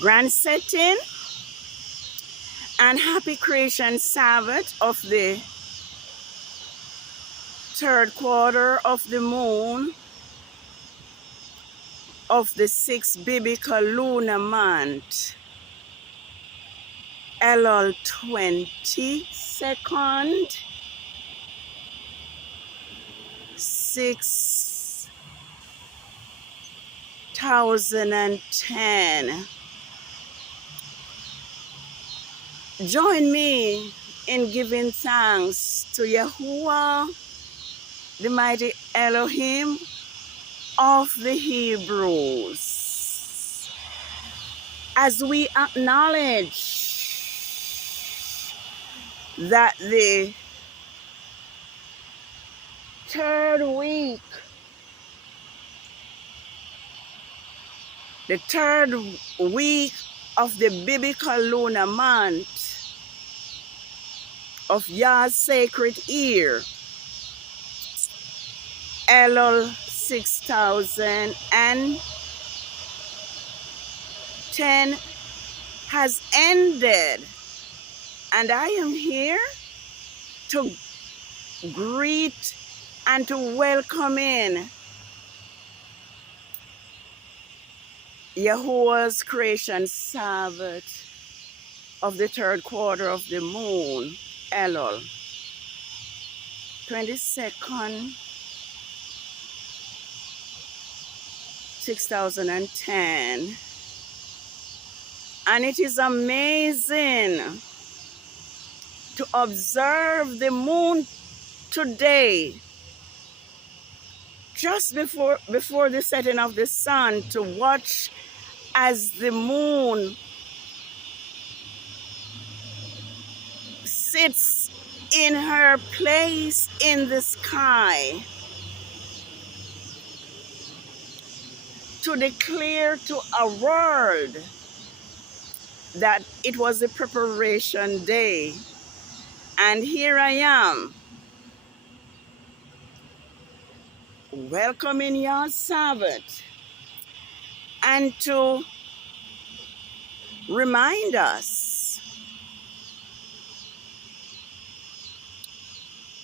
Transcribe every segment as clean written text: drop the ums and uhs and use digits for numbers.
grand setting and happy creation Sabbath of the third quarter of the moon of the sixth biblical lunar month, ELUL 22nd, 2010. Join me in giving thanks to Yahuwah, the mighty Elohim of the Hebrews, as we acknowledge that the third week of the biblical lunar month of YAH'S sacred year, ELUL 6010, has ended, and I am here to greet and to welcome in Yahuwah's creation Sabbath of the third quarter of the moon, ELUL 22nd, 2010. And it is amazing to observe the moon today, just before the setting of the sun, to watch as the moon sits in her place in the sky to declare to a world that it was a preparation day. And here I am, welcoming YAH'S Sabbath, and to remind us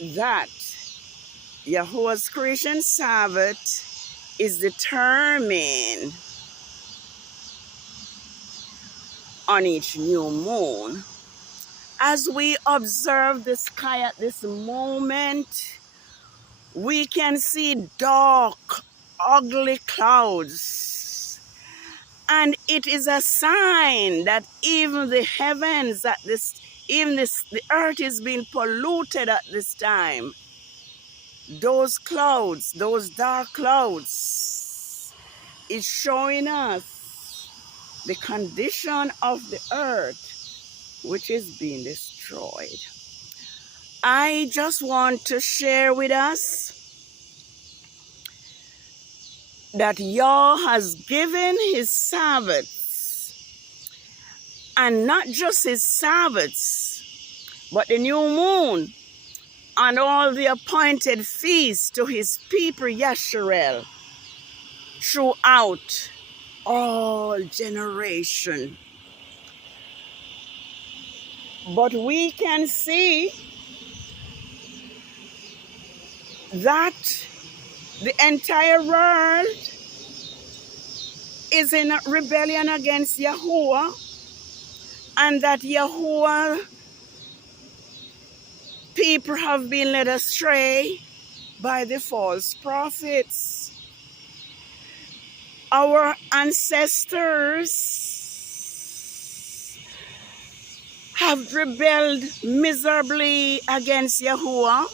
that Yahuwah's creation Sabbath is determined on each new moon. As we observe the sky at this moment, we can see dark, ugly clouds. And it is a sign that even the heavens the earth is being polluted at this time. Those clouds, those dark clouds, is showing us the condition of the earth, which is being destroyed. I just want to share with us that Yah has given his Sabbaths, and not just his Sabbaths, but the new moon and all the appointed feasts to his people Yasharel throughout all generation. But we can see that the entire world is in rebellion against Yahuwah, and that Yahuwah people have been led astray by the false prophets. Our ancestors have rebelled miserably against Yahuwah,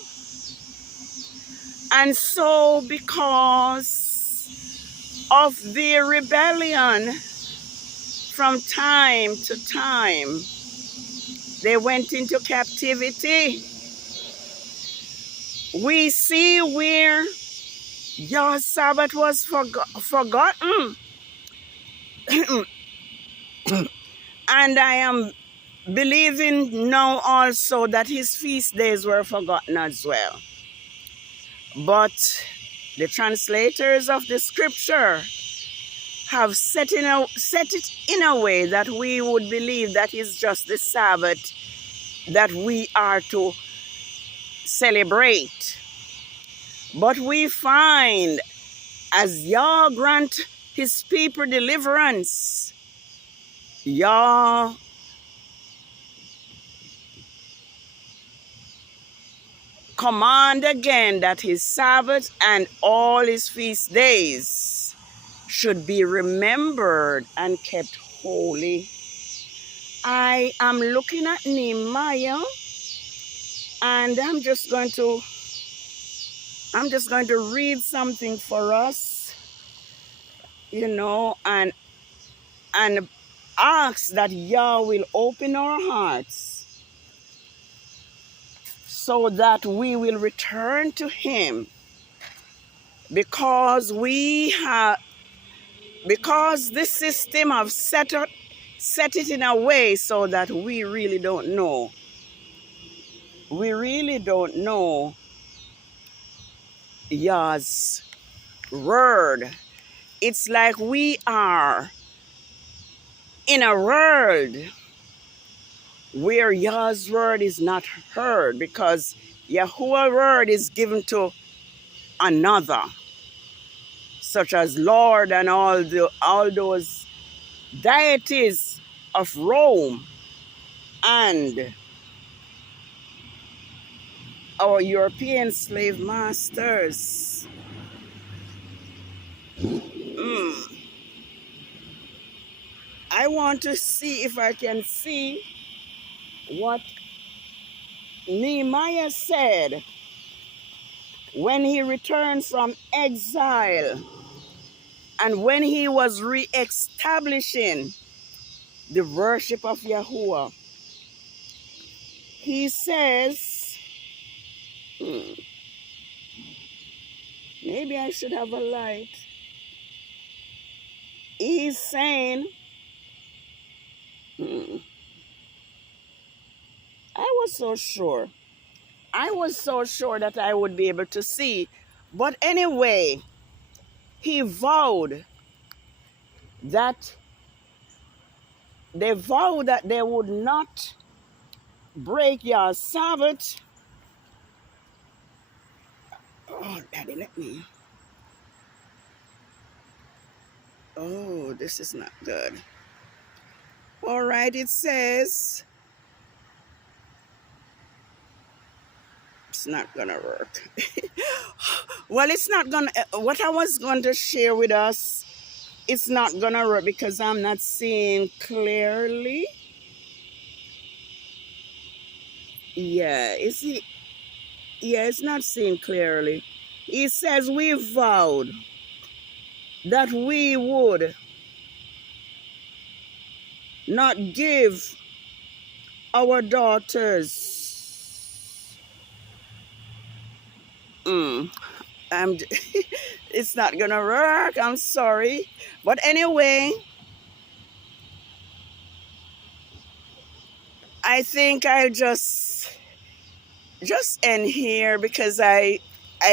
and so because of their rebellion, from time to time they went into captivity. We see where your Sabbath was forgotten. And I am believing now also that his feast days were forgotten as well. But the translators of the scripture have set it in a way that we would believe that is just the Sabbath that we are to celebrate. But we find as Yah grant his people deliverance, Yah command again that his Sabbath and all his feast days should be remembered and kept holy. I am looking at Nehemiah, and I'm just going to read something for us, and ask that Yah will open our hearts so that we will return to him, because this system have set it in a way so that we really don't know. We really don't know Yah's word. It's like we are in a world where Yah's word is not heard, because Yahuwah's word is given to another, such as Lord and all those deities of Rome and our European slave masters. I want to see if I can see what Nehemiah said when he returned from exile and when he was re-establishing the worship of Yahuwah. He says, maybe I should have a light. He's saying, I was so sure. I was so sure that I would be able to see. But anyway, he vowed that they would not break your Sabbath. Oh, Daddy, let me. Oh, this is not good. All right, it says, it's not gonna work. Well, it's not gonna, what I was going to share with us, it's not gonna work because I'm not seeing clearly. Yeah, it's not seeing clearly. He says we vowed that we would not give our daughters. It's not gonna work. I'm sorry, but anyway, I think I'll just end here because I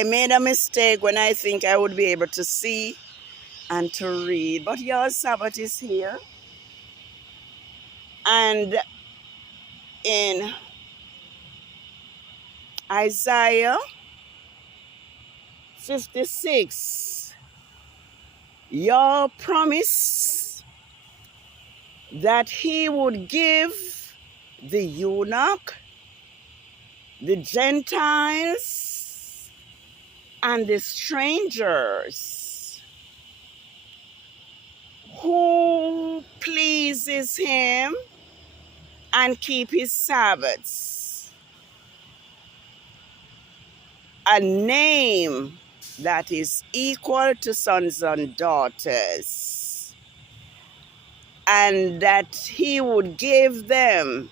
made a mistake when I think I would be able to see and to read. But your Sabbath is here, and in Isaiah 56, Yah promised that he would give the eunuch, the Gentiles, and the strangers who pleases him and keep his Sabbaths a name that is equal to sons and daughters, and that he would give them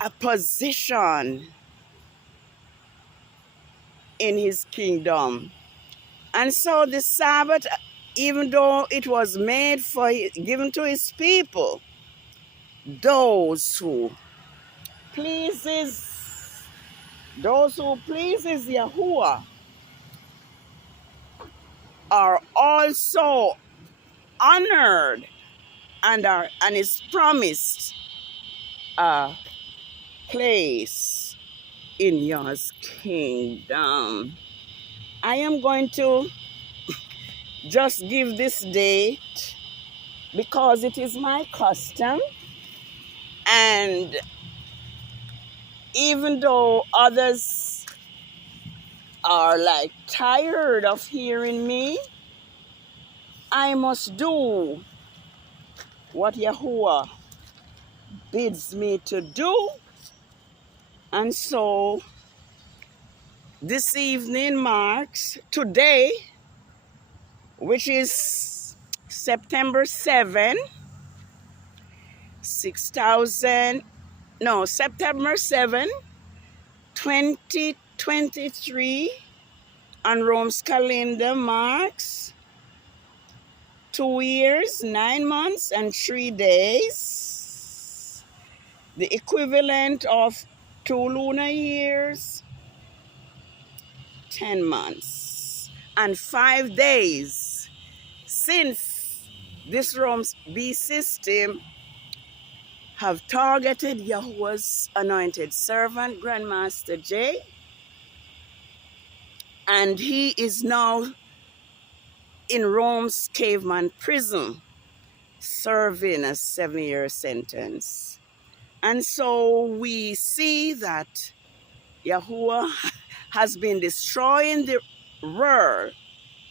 a position in his kingdom. And so the Sabbath, even though it was made given to his people, those who pleases Yahuwah, are also honored and is promised a place in Yah's kingdom. I am going to just give this date because it is my custom, and even though others are like tired of hearing me, I must do what Yahuwah bids me to do. And so this evening marks today, which is September 7, 2023, on Rome's calendar marks 2 years, 9 months, and 3 days, the equivalent of 2 lunar years, 10 months, and 5 days since this Rome's B system have targeted Yahuwah's anointed servant, Grandmaster J, and he is now in Rome's caveman prison, serving a 7-year sentence. And so we see that Yahuwah has been destroying the world,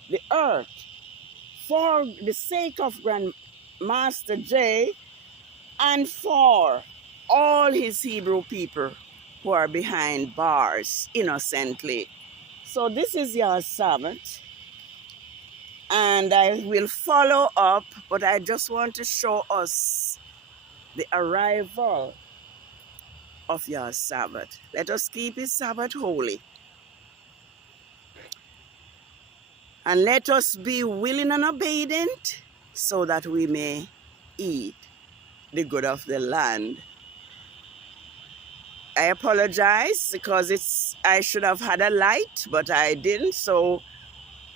the earth, for the sake of Grandmaster J and for all his Hebrew people who are behind bars innocently. So this is your Sabbath, and I will follow up, but I just want to show us the arrival of your Sabbath. Let us keep his Sabbath holy, and let us be willing and obedient so that we may eat the good of the land. I apologize because I should have had a light, but I didn't. So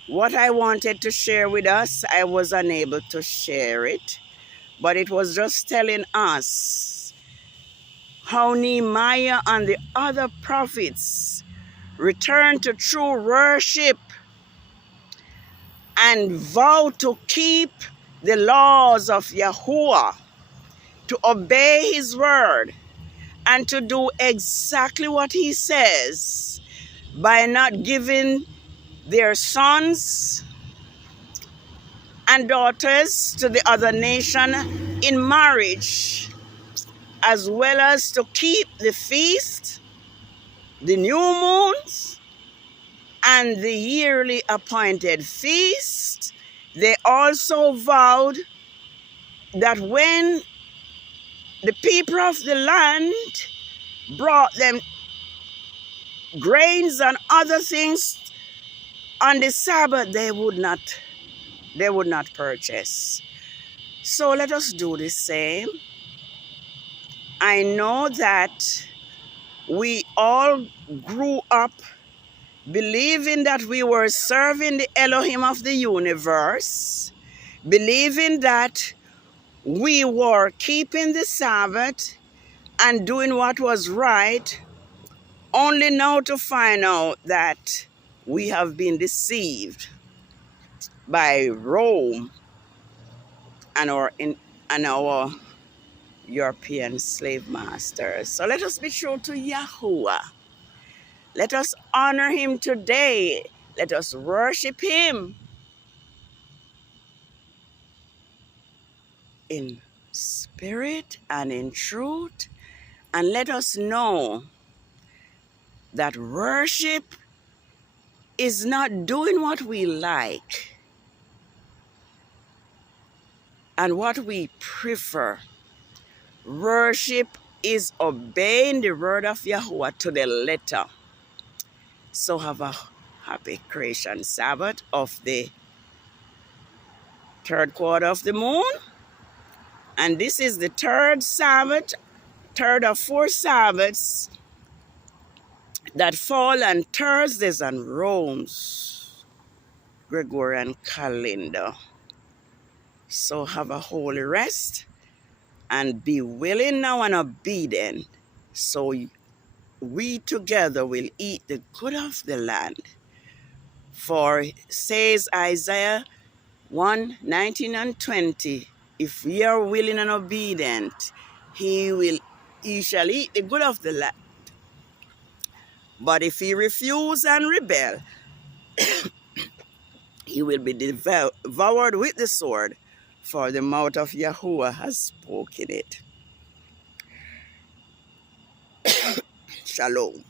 what I wanted to share with us, I was unable to share it. But it was just telling us how Nehemiah and the other prophets returned to true worship and vowed to keep the laws of Yahuwah, to obey his word, and to do exactly what he says by not giving their sons and daughters to the other nation in marriage, as well as to keep the feast, the new moons, and the yearly appointed feast. They also vowed that when the people of the land brought them grains and other things on the Sabbath, they would not purchase. So let us do the same. I know that we all grew up believing that we were serving the Elohim of the universe, believing that we were keeping the Sabbath and doing what was right, only now to find out that we have been deceived by Rome and our European slave masters. So let us be true to Yahuwah. Let us honor him today. Let us worship him in spirit and in truth. And let us know that worship is not doing what we like and what we prefer. Worship is obeying the word of Yahuwah to the letter. So have a happy creation Sabbath of the 3rd quarter of the moon. And this is the 3rd Sabbath, 3rd of 4 Sabbaths that fall on Thursdays and Rome's Gregorian calendar. So have a holy rest and be willing now and obedient, so we together will eat the good of the land. For says Isaiah 1:19 and 20, if we are willing and obedient, he shall eat the good of the land. But if he refuse and rebel, he will be devoured with the sword, for the mouth of Yahuwah has spoken it. Shalom.